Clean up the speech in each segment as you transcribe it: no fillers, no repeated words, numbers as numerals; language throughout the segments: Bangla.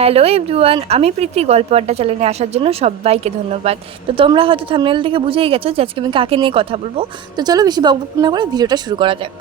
হ্যালো এভরিওয়ান, আমি প্রীতি গল্প আড্ডা চ্যানেলে আসার জন্য সবাইকে ধন্যবাদ। তো তোমরা হয়তো থাম্বনেল দেখে বুঝেই গেছো যে আজকে আমি কাকে নিয়ে কথা বলবো। তো চলো বেশি বকবক না করে ভিডিওটা শুরু করা যাক।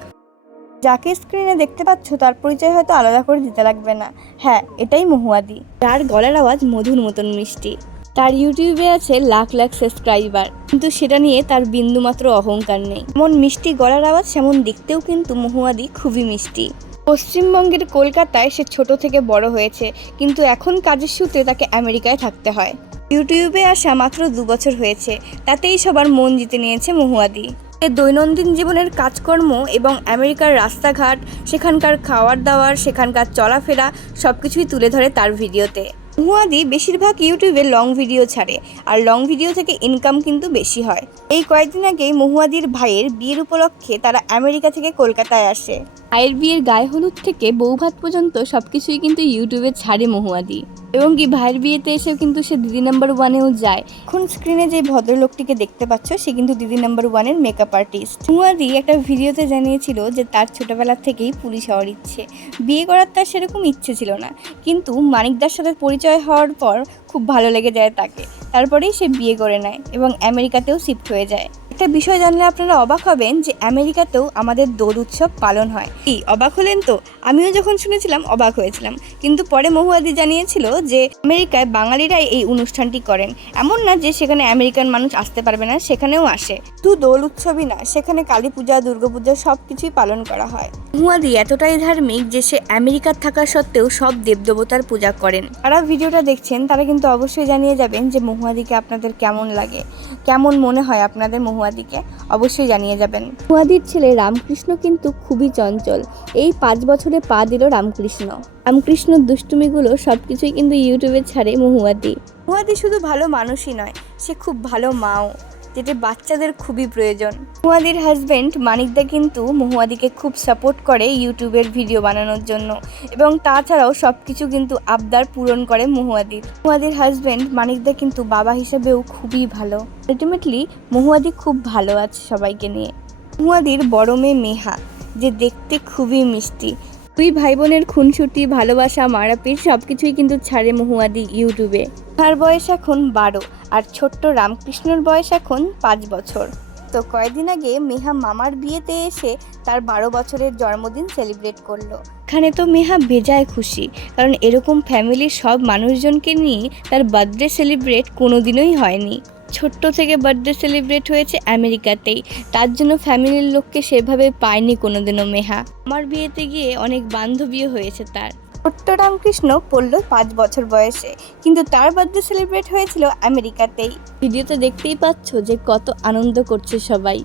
যাকে স্ক্রিনে দেখতে পাচ্ছ তার পরিচয় হয়তো আলাদা করে দিতে লাগবে না। হ্যাঁ, এটাই মহুয়াদি। তার গলার আওয়াজ মধুর মতন মিষ্টি। তার ইউটিউবে আছে লাখ লাখ সাবস্ক্রাইবার, কিন্তু সেটা নিয়ে তার বিন্দুমাত্র অহংকার নেই। যেমন মিষ্টি গলার আওয়াজ সেমন দেখতেও কিন্তু মহুয়াদি খুবই মিষ্টি। পশ্চিমবঙ্গের কলকাতায় সে ছোট থেকে বড় হয়েছে, কিন্তু এখন কাজের সূত্রে তাকে আমেরিকায় থাকতে হয়। ইউটিউবে আসা মাত্র 2 বছর হয়েছে, তাতেই সবার মন জিতে নিয়েছে মহুয়াদি। এর দৈনন্দিন জীবনের কাজকর্ম এবং আমেরিকার রাস্তাঘাট, সেখানকার খাওয়ার দাওয়ার, সেখানকার চলাফেরা সবকিছুই তুলে ধরে তার ভিডিওতে। মহুয়াদি বেশিরভাগ ইউটিউবে লং ভিডিও ছাড়ে, আর লং ভিডিও থেকে ইনকাম কিন্তু বেশি হয়। এই কয়েকদিন আগেই মহুয়াদির ভাইয়ের বিয়ের উপলক্ষে তারা আমেরিকা থেকে কলকাতায় আসে। ভাইয়ের বিয়ের গায়ে হলুদ থেকে বৌভাত পর্যন্ত সবকিছুই কিন্তু ইউটিউবে ছাড়ে মহুয়াদি। এবং কি ভাইয়ের বিয়েতে এসেও কিন্তু সে দিদি নাম্বার 1-এও যায়। এখন স্ক্রিনে যে ভদ্রলোকটিকে দেখতে পাচ্ছ সে কিন্তু দিদি নাম্বার 1-এর মেকআপ আর্টিস্ট। মহুয়াদি একটা ভিডিওতে জানিয়েছিল যে তার ছোটবেলা থেকেই পুলিশ হওয়ার ইচ্ছে। বিয়ে করার তার সেরকম ইচ্ছে ছিল না, কিন্তু মানিকদার সাথে পরিচয় হওয়ার পর খুব ভালো লেগে যায় তাকে। তারপরেই সে বিয়ে করে নেয় এবং আমেরিকাতেও শিফট হয়ে যায়। একটা বিষয় জানলে আপনারা অবাক হবেন যে আমেরিকাতেও আমাদের দোল উৎসব পালন হয়। এই অবাক হলেন তো? আমিও যখন শুনেছিলাম অবাক হয়েছিলাম, কিন্তু পরে মহুয়াদি জানিয়েছিল যে আমেরিকায় বাঙালিরাই এই অনুষ্ঠানটি করেন। এমন না যে সেখানে আমেরিকান মানুষ আসতে পারবে না, সেখানেও আসে। শুধু দোল উৎসবই না, সেখানে কালী পূজা, দুর্গাপূজা সবকিছুই পালন করা হয়। মহুয়াদি এতটাই ধার্মিক যে সে আমেরিকার থাকা সত্ত্বেও সব দেবদেবতার পূজা করেন। যারা ভিডিওটা দেখছেন তারা কিন্তু অবশ্যই জানিয়ে যাবেন যে মহুয়াদিকে আপনাদের কেমন লাগে, কেমন মনে হয় আপনাদের মহুয়াদিকে, অবশ্যই জানিয়ে যাবেন। মহুয়াদির ছেলে রামকৃষ্ণ কিন্তু খুবই চঞ্চল। এই 5 বছরে পা দিল রামকৃষ্ণ। রামকৃষ্ণর দুষ্টুমিগুলো সবকিছুই কিন্তু ইউটিউবে ছাড়ে মহুয়াদি। মহুয়াদি শুধু ভালো মানুষই নয়, সে খুব ভালো মাও, যেটা বাচ্চাদের খুবই প্রয়োজন। মহুয়াদির হাজব্যান্ড মানিকদা কিন্তু মহুয়াদিকে খুব সাপোর্ট করে ইউটিউবের ভিডিও বানানোর জন্য, এবং তাছাড়াও সবকিছু কিন্তু আবদার পূরণ করে মহুয়াদির। মহুয়াদির হাজব্যান্ড মানিকদা কিন্তু বাবা হিসেবেও খুবই ভালো। আলটিমেটলি মহুয়াদি খুব ভালো আছে সবাইকে নিয়ে। মহুয়াদির বড় মেয়ে মেহা, যে দেখতে খুবই মিষ্টি। 2 ভাই বোনের খুনসুটি, ভালোবাসা, মারাপিট সবকিছুই কিন্তু ছাড়ে মহুয়াদি ইউটিউবে। তার বয়স এখন 12, আর ছোট্ট রামকৃষ্ণর বয়স এখন 5 বছর। তো কয়েকদিন আগে মেহা মামার বিয়েতে এসে তার 12 বছরের জন্মদিন সেলিব্রেট করলো। এখানে তো মেহা বেজায় খুশি, কারণ এরকম ফ্যামিলির সব মানুষজনকে নিয়ে তার বার্থডে সেলিব্রেট কোনোদিনই হয়নি। ছোট্ট থেকে বার্থডে সেলিব্রেট হয়েছে আমেরিকাতেই, তার জন্য ফ্যামিলির লোককে সেভাবে পায়নি কোনোদিনও মেহা। আমার বিয়েতে গিয়ে অনেক বান্ধবীও হয়েছে তার। ছোট্ট রামকৃষ্ণ পড়লো 5 বছর বয়সে, কিন্তু তার বার্থডে সেলিব্রেট হয়েছিল আমেরিকাতেই। ভিডিওতে দেখতেই পাচ্ছ যে কত আনন্দ করছে সবাই।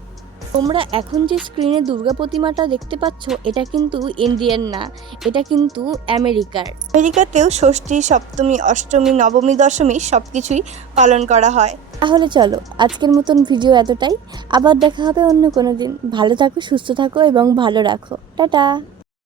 তোমরা এখন যে স্ক্রিনে দুর্গা প্রতিমাটা দেখতে পাচ্ছ এটা কিন্তু ইন্ডিয়ান না, এটা কিন্তু আমেরিকার। আমেরিকাতেও ষষ্ঠী, সপ্তমী, অষ্টমী, নবমী, দশমী সবকিছুই পালন করা হয়। তাহলে চলো আজকের মতন ভিডিও এতটাই। আবার দেখা হবে অন্য কোনো দিন। ভালো থাকো, সুস্থ থাকো এবং ভালো রাখো। টাটা।